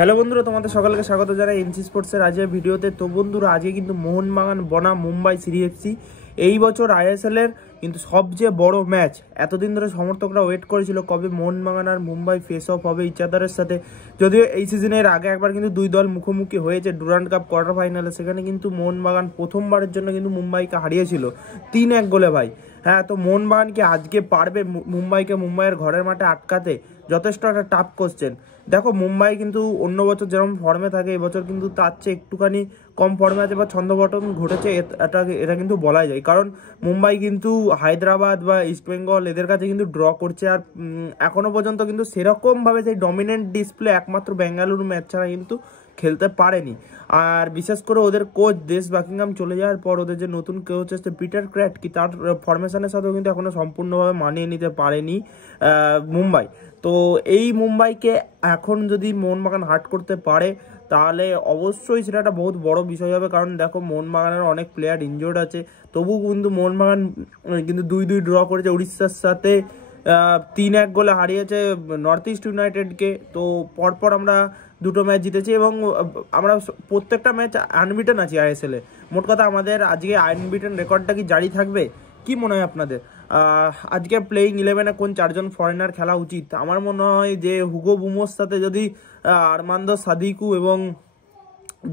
Hello বন্ধুরা, তোমাদের সকালকে স্বাগত জানাই এনসি স্পোর্টসের আজকের ভিডিওতে। তো বন্ধুরা, আজকে কিন্তু মোহনবাগান বনাম মুম্বাই সিএফসি এই বছর আইএসএল এর কিন্তু সবচেয়ে বড় ম্যাচ। এতদিন ধরে সমর্থকরা ওয়েট করেছিল কবে মোহনবাগান আর মুম্বাই ফেস অফ হবে ইচ আদারের সাথে। যদিও এই সিজনের আগে একবার কিন্তু দুই দল মুখোমুখি হয়েছে ডুরান্ড কাপ কোয়ার্টার ফাইনালে, সেখানে কিন্তু মোহনবাগান প্রথমবারের জন্য কিন্তু মুম্বাইকে হারিয়েছিল 3-1 গোলে ভাই। হ্যাঁ, তো মোহনবাগান কি আজকে পারবে মুম্বাইয়ের ঘরের মাঠে আটকাতে? যথেষ্ট একটা টাফ কোশ্চেন। দেখো, মুম্বাই কিন্তু অন্য বছর যেরকম ফর্মে থাকে এবছর কিন্তু তার চেয়ে একটুখানি কম ফর্মে আছে বা ছন্দপতন ঘটেছে, এটা কিন্তু বলা যায়। কারণ মুম্বাই কিন্তু হায়দ্রাবাদ বা ইস্টবেঙ্গল এদের কাছে কিন্তু ড্র করছে, আর এখনো পর্যন্ত কিন্তু সেরকমভাবে সেই ডমিনেন্ট ডিসপ্লে একমাত্র বেঙ্গালুরু ম্যাচ ছাড়া কিন্তু খেলতে পারেনি। আর বিশেষ করে ওদের কোচ দেশ বাকিংহাম চলে যাওয়ার পর ওদের যে নতুন কোচ হচ্ছে পিটার ক্র্যাটকি, তার ফরমেশনের সাথেও কিন্তু এখনো সম্পূর্ণভাবে মানিয়ে নিতে পারেনি মুম্বাই। তো এই মুম্বাইকে এখন যদি মোহনবাগান হাট করতে পারে তাহলে অবশ্যই সেটা একটা বহুত বড় বিষয় হবে। কারণ দেখো, মোহনবাগানের অনেক প্লেয়ার ইনজোর্ড আছে, তবুও কিন্তু মোহনবাগান কিন্তু 2-2 ড্র করেছে উড়িষ্যার সাথে, 3-1 গোলে হারিয়েছে নর্থ ইস্ট ইউনাইটেডকে। তো পরপর আমরা দুটো ম্যাচ জিতেছি এবং আমরা প্রত্যেকটা ম্যাচ আনবিটেন আছি আইএসএল এ। মোট কথা, আমাদের আজকে আনবিটেন রেকর্ডটা কি জারি থাকবে? কি মনে হয় আপনাদের? আজকে প্লেইং 11-এ কোন 4জন ফরেনার খেলা উচিত? আমার মনে হয় যে হুগো বুমোর সাথে যদি আরমান্দো সাদিকু এবং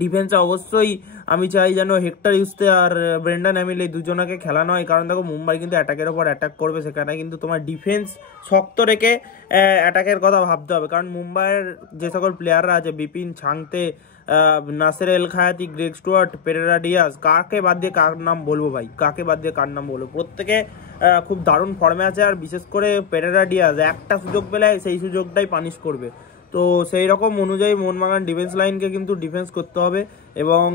ডিফেন্সে অবশ্যই আমি চাই যেন হেক্টর ইউস্তে আর ব্রেন্ডন অ্যামিল এই দুজনকে খেলানো হয়। কারণ দেখো, মুম্বাই কিন্তু অ্যাটাকের ওপর অ্যাটাক করবে, সেখানে কিন্তু তোমার ডিফেন্স শক্ত রেখে অ্যাটাকের কথা ভাবতে হবে। কারণ মুম্বাইয়ের যে সকল প্লেয়াররা আছে, বিপিন ছাংতে, নাসের এল খায়াতি, গ্রেগ স্টুয়ার্ট, পেরেরা ডিয়াজ, কাকে বাদ দিয়ে কার নাম বলবো ভাই? কাকে বাদ দিয়ে কার নাম বলবো? প্রত্যেকে খুব দারুণ ফর্মে আছে। আর বিশেষ করে পেরেরা ডিয়াজ একটা সুযোগ পেলে সেই সুযোগটাই পানিশ করবে। তো সেই রকম অনুযায়ী মোহনবাগান ডিফেন্স লাইনকে কিন্তু ডিফেন্স করতে হবে এবং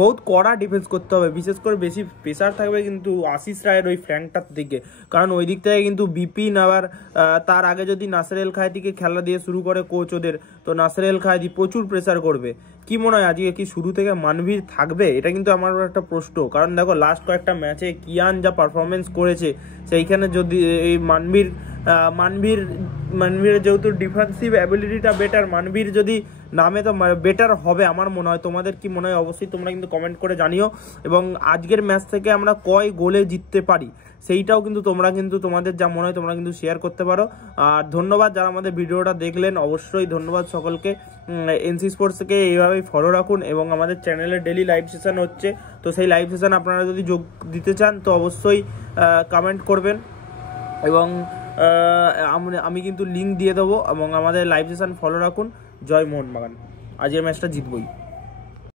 বহুত কড়া ডিফেন্স করতে হবে। বিশেষ করে বেশি প্রেসার থাকবে কিন্তু আশিস রায়ের ওই ফ্ল্যাঙ্কটার দিকে, কারণ ওই দিক থেকে কিন্তু বিপিন আবার তার আগে যদি নাসের এল খায়তিকে খেলা দিয়ে শুরু করে কোচ ওদের, তো নাসের এল খায়তি প্রচুর প্রেসার করবে। কি মনে হয় আজকে কি শুরু থেকে মানভীর থাকবে? এটা কিন্তু আমার একটা প্রশ্ন। কারণ দেখো, লাস্ট কয়েকটা ম্যাচে কিয়ান যা পারফরমেন্স করেছে, সেইখানে যদি এই মানভীর যেহেতু ডিফেন্সিভ অ্যাবিলিটিটা বেটার, মানভীর যদি নামে তো বেটার হবে আমার মনে হয়। তোমাদের কি মনে হয় অবশ্যই তোমরা কিন্তু কমেন্ট করে জানিও। এবং আজকের ম্যাচ থেকে আমরা কয় গোলে জিততে পারি সেইটাও কিন্তু তোমরা কিন্তু তোমাদের যা মনে হয় তোমরা কিন্তু শেয়ার করতে পারো। আর ধন্যবাদ যারা আমাদের ভিডিওটা দেখলেন, অবশ্যই ধন্যবাদ সকলকে। এনসি স্পোর্টস থেকে এইভাবেই ফলো রাখুন এবং আমাদের চ্যানেলে ডেলি লাইভ সেশন হচ্ছে, তো সেই লাইভ সেশন আপনারা যদি যোগ দিতে চান তো অবশ্যই কমেন্ট করবেন এবং আমি কিন্তু লিঙ্ক দিয়ে দেবো। এবং আমাদের লাইভ সেশন ফলো রাখুন। জয় মোহনবাগান, আজকের ম্যাচটা জিতবই।